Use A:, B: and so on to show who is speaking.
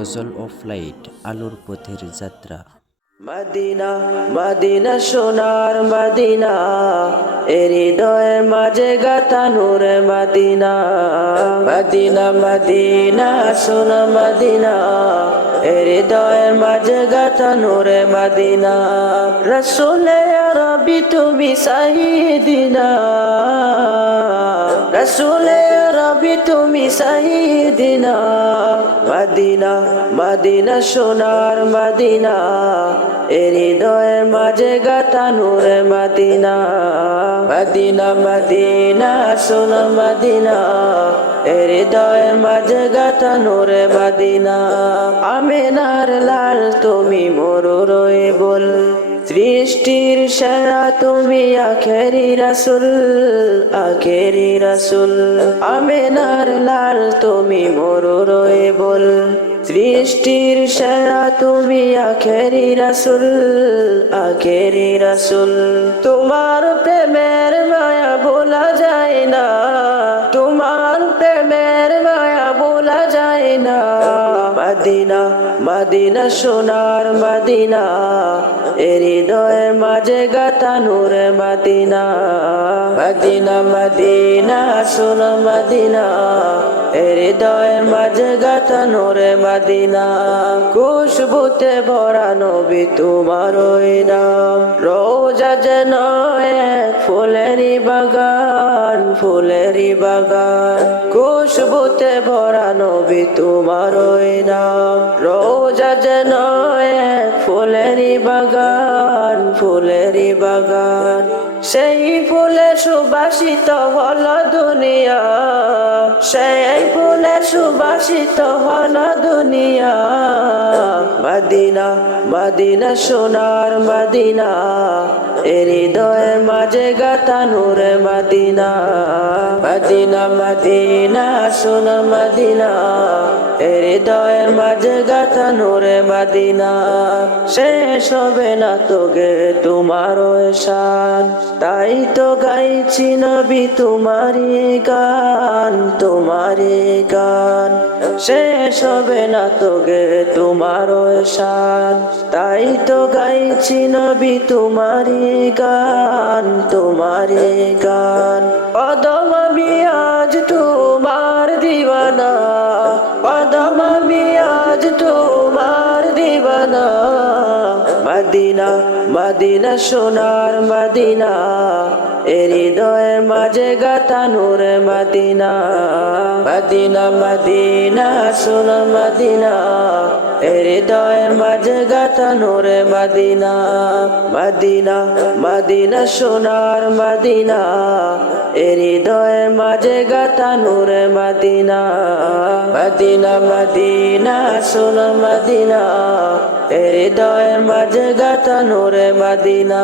A: Ghazal of light আলোর পথের যাত্রা।
B: মদিনা মদিনা সোনার মদিনা হৃদয়ে মাঝে গাথা নূর মদিনা। মদিনা মদিনা সোনা মদিনা, এ হৃদয়ে মাঝে গাথা নূর মদিনা। রসুলে রবি তুমি সাহিদিনা। রসুলে রবি তুমি সাহিদিনা মদিনা মদিনা সোনার মদিনা, এ হৃদয়ে মাঝে গাথা নূরে মদিনা মদিনা মদিনা সোন মদিনা, এ হৃদয়ে মাঝে গাথা নূরে মদিনা। আমেনার লাল তুমি মোর রয়ে বল সৃষ্টির সেরা তুমি আখেরি রাসুল আখেরি রাসুল। আমেনার লাল তুমি মরু রয়ে বল, সৃষ্টির সেরা তুমি আখেরি রাসুল আখেরি রাসুল। তোমার প্রেমের মায়া মদিনা মদিনা সোনার মদিনা, এ হৃদয়ে মাঝে গাথা নূর মাদিনা। মদিনা, মাদিনা সোন মদিনা, এ হৃদয়ে মাঝে গাথা নূর মদিনা। খুশবুতে ভরা নবী তোমার নাম, রোজা যেন এক ফুলেরই বাগান। ফুলেরই বাগান খুশবুতে ভরা নবী তোমার রোজা যেন এক বাগান। ফুলেরই বাগান। সেই ফুলে সুবাসিত হল দুনিয়া। সেই ফুলে সুবাসিত হল দুনিয়া। মদিনা, মাদিনা সোনার মদিনা। হৃদয়ের মাঝে গাথা নূরে মাদিনা। মদিনা, মাদিনা সোন মাদিনা। হৃদয়ের মাঝে গাথা নূরে মদিনা। শেষ হবে না তোগে তোমার শান। তাই তো গাইছি নবী তোমারই গান তোমারই গান। শেষ হবে না তোগে তোমার শান। তাই তো গাইছি নবী তোমারই গান তোমারই গান। মদিনা মদিনা সোনার মদিনা। এ হৃদয়ে মাঝে গাথা নূর মদিনা। মদিনা মদিনা সোন মদিনা। এ হৃদয়ে মাঝে গাথা নূর মদিনা। মদিনা মদিনা, সোনার মদিনা। এ হৃদয়ে মাঝে গাথা নূর মদিনা। মদিনা মদিনা সোন মদিনা। হৃদয়ের মাঝে গাথা নূরে মদিনা।